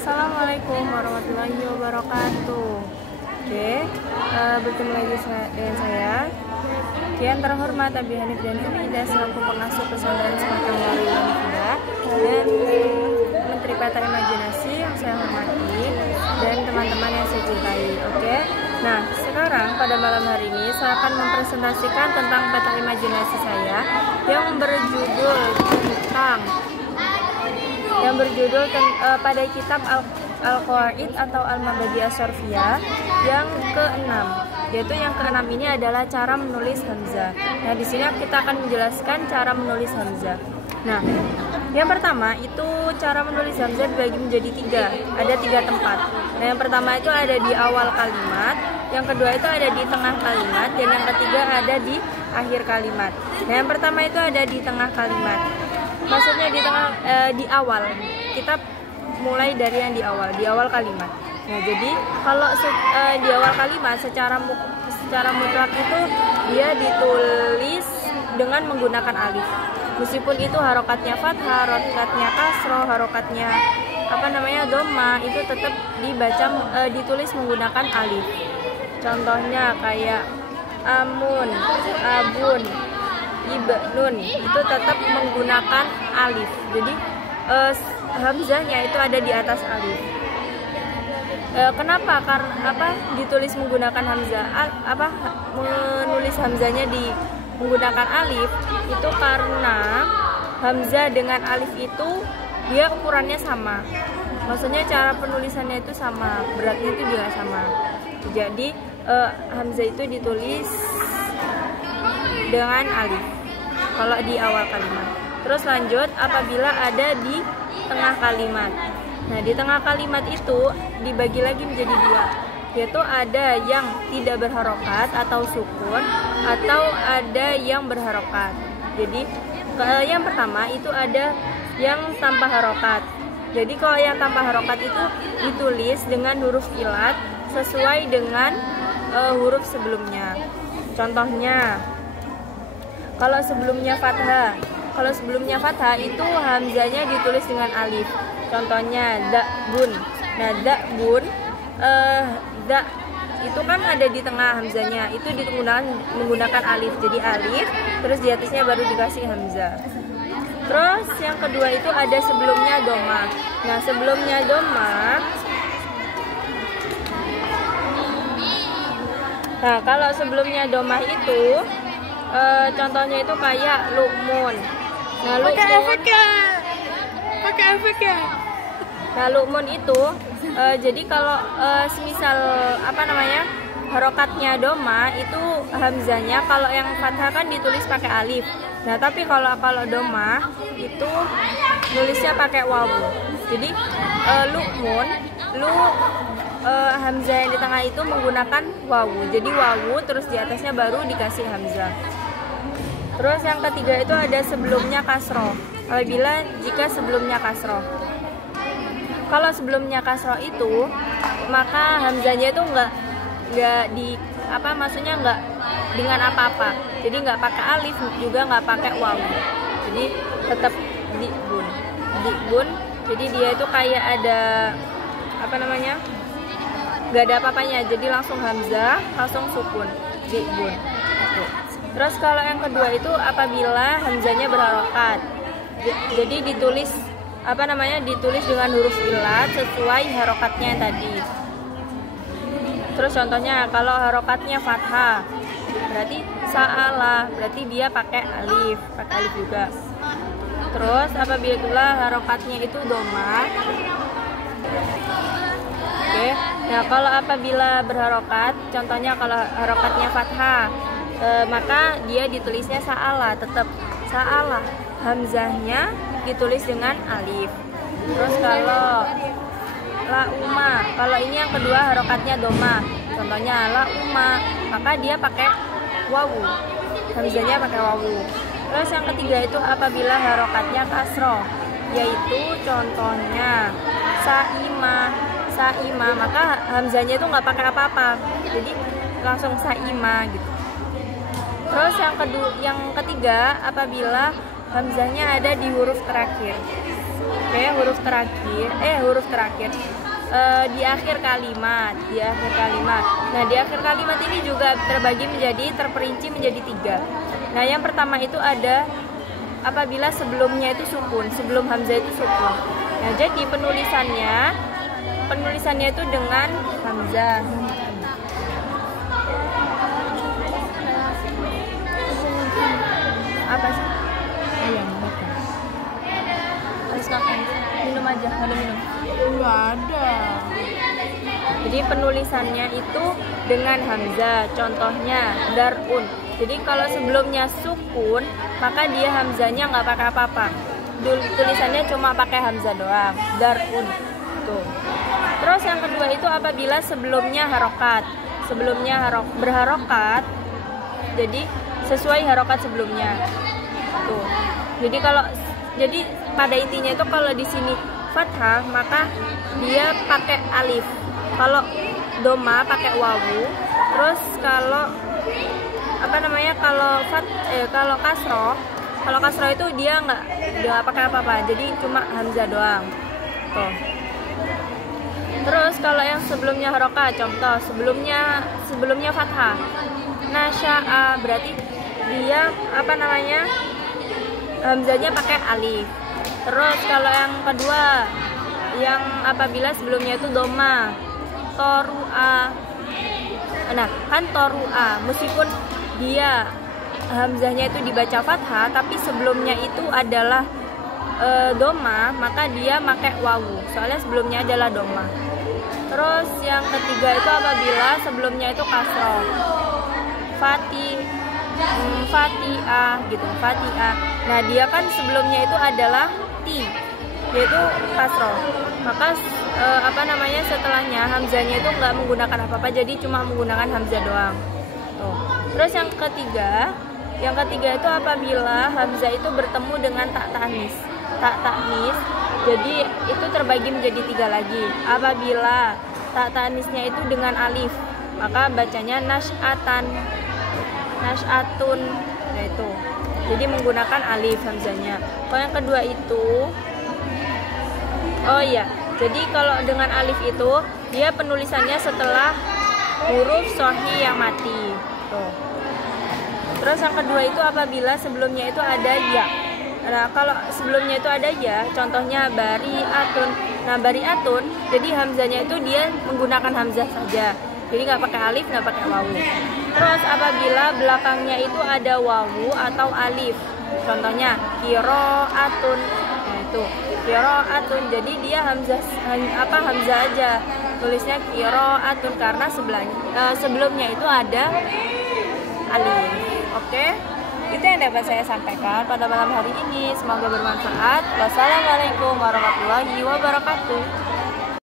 Assalamualaikum warahmatullahi wabarakatuh. Oke, bertemu lagi dengan saya yang terhormat Abi Hanif dan Hamidah selaku pengasuh pesantren Sematang Baru Unifida dan Menteri Peta Imajinasi yang saya hormati dan teman-teman yang saya cintai. Oke, nah sekarang pada malam hari ini saya akan mempresentasikan tentang peta imajinasi saya yang berjudul pada kitab Al-Qawaid atau Al-Mabadi As-Sorfiyah yang ke-6, yaitu yang ke-6 ini adalah cara menulis hamzah. Nah, di sini kita akan menjelaskan cara menulis hamzah. Nah, yang pertama itu cara menulis hamzah dibagi menjadi 3. Ada 3 tempat. Nah, yang pertama itu ada di awal kalimat, yang kedua itu ada di tengah kalimat, dan yang ketiga ada di akhir kalimat. Nah, yang pertama itu ada di tengah kalimat. Maksudnya di awal. Kita mulai dari yang di awal kalimat. Nah, jadi kalau di awal kalimat secara mutlak itu dia ditulis dengan menggunakan alif. Meskipun itu harokatnya fathah, harokatnya kasroh, harokatnya dhamma, itu tetap ditulis menggunakan alif. Contohnya kayak amun, abun, ibnun, itu tetap menggunakan alif. Jadi hamzahnya itu ada di atas alif. Kenapa? Karena ditulis menggunakan hamzah? Menulis hamzahnya menggunakan alif itu karena hamzah dengan alif itu dia ukurannya sama. Maksudnya cara penulisannya itu sama, beratnya itu juga sama. Jadi hamzah itu ditulis dengan alif kalau di awal kalimat. Terus lanjut apabila ada di tengah kalimat. Nah, di tengah kalimat itu dibagi lagi menjadi 2, yaitu ada yang tidak berharokat atau sukun, atau ada yang berharokat. Jadi yang pertama itu ada yang tanpa harokat. Jadi kalau yang tanpa harokat itu ditulis dengan huruf ilat sesuai dengan huruf sebelumnya. Contohnya kalau sebelumnya fathah itu hamzanya ditulis dengan alif. Contohnya da'bun. Nah, da'bun da itu kan ada di tengah hamzanya, itu menggunakan alif. Jadi alif, terus di atasnya baru dikasih hamzah. Terus yang kedua itu ada sebelumnya dhamma. Nah, sebelumnya dhamma. Nah, kalau sebelumnya dhamma itu contohnya itu kayak lu'mun. Nah, pakai efek ya. Nah, lu'mun itu jadi kalau semisal harokatnya dhamma itu hamzanya kalau yang fathah kan ditulis pakai alif. Nah, tapi kalau dhamma itu nulisnya pakai wawu. Jadi lu'mun, hamzah yang di tengah itu menggunakan wawu. Jadi wawu terus di atasnya baru dikasih hamzah. Terus yang ketiga itu ada sebelumnya kasroh. Jika sebelumnya kasroh. Kalau sebelumnya kasroh itu maka hamzahnya itu enggak dengan apa-apa. Jadi enggak pakai alif juga enggak pakai wawu. Jadi tetap dibun. Jadi dia itu kayak ada enggak ada apa-apanya. Jadi langsung hamzah, langsung sukun. Dibun. Gitu. Terus kalau yang kedua itu apabila hamzahnya berharokat. Jadi ditulis dengan huruf ilat sesuai harokatnya tadi. Terus contohnya kalau harokatnya fathah berarti sa'alah, berarti dia pakai alif juga. Terus apabila harokatnya itu dhamma. Oke. Nah, kalau apabila berharokat, contohnya kalau harokatnya fathah, maka dia ditulisnya sa'alah, tetap sa'alah. Hamzahnya ditulis dengan alif. Terus kalau la'uma, kalau ini yang kedua harokatnya dhamma, contohnya la'uma, maka dia pakai wawu, hamzahnya pakai wawu. Terus yang ketiga itu apabila harokatnya kasroh, yaitu contohnya sa'ima, maka hamzahnya itu nggak pakai apa-apa, jadi langsung sa'ima gitu. Terus yang ketiga apabila hamzahnya ada di huruf terakhir. Oke, huruf terakhir di akhir kalimat. Nah, di akhir kalimat ini juga terperinci menjadi 3. Nah, yang pertama itu ada apabila sebelumnya itu sukun, sebelum hamzah itu sukun. Nah, jadi penulisannya itu dengan hamzah. Apa sih? Harus makan. Minum aja, ada minum. Enggak ada. Jadi penulisannya itu dengan hamzah. Contohnya darun. Jadi kalau sebelumnya sukun, maka dia hamzahnya nggak pakai apa-apa. Tulisannya cuma pakai hamzah doang. Darun. Tuh. Terus yang kedua itu apabila sebelumnya harokat. Berharokat. Jadi sesuai harokat sebelumnya. Tuh. Jadi pada intinya itu kalau di sini fathah maka dia pakai alif. Kalau doma pakai wawu. Terus kalau kalau kasroh itu dia nggak pakai apa-apa. Jadi cuma hamzah doang. Tuh. Terus kalau yang sebelumnya harokat, contoh sebelumnya fathah. Nasya'a berarti dia hamzahnya pakai alif. Terus kalau yang kedua yang apabila sebelumnya itu doma, toru'a. Nah, kan toru'a meskipun dia hamzahnya itu dibaca fathah tapi sebelumnya itu adalah doma, maka dia pakai wawu. Soalnya sebelumnya adalah doma. Terus yang ketiga itu apabila sebelumnya itu kasroh. Fati'ah gitu, Fati'ah. Nah, dia kan sebelumnya itu adalah ti, yaitu kasroh. Maka setelahnya hamzahnya itu nggak menggunakan apa-apa, jadi cuma menggunakan hamzah doang. Tuh. Terus yang ketiga itu apabila hamzah itu bertemu dengan tak ta'nis. Jadi itu terbagi menjadi 3 lagi. Apabila tak ta'nisnya itu dengan alif, maka bacanya nas'atun. Nah itu. Jadi menggunakan alif hamzahnya. Kalau yang kedua itu jadi kalau dengan alif itu dia penulisannya setelah huruf shahih yang mati. Tuh. Terus yang kedua itu apabila sebelumnya itu ada ya. Nah, kalau sebelumnya itu ada ya, contohnya bari'atun. Nah, bari'atun, jadi hamzahnya itu dia menggunakan hamzah saja. Jadi nggak pakai alif, nggak pakai wawu. Terus apabila belakangnya itu ada wawu atau alif, contohnya qiraatun. Nah, itu qiraatun. Jadi dia hamzah aja. Tulisnya qiraatun karena sebelumnya itu ada alif. Oke? Itu yang dapat saya sampaikan pada malam hari ini. Semoga bermanfaat. Wassalamualaikum warahmatullahi wabarakatuh.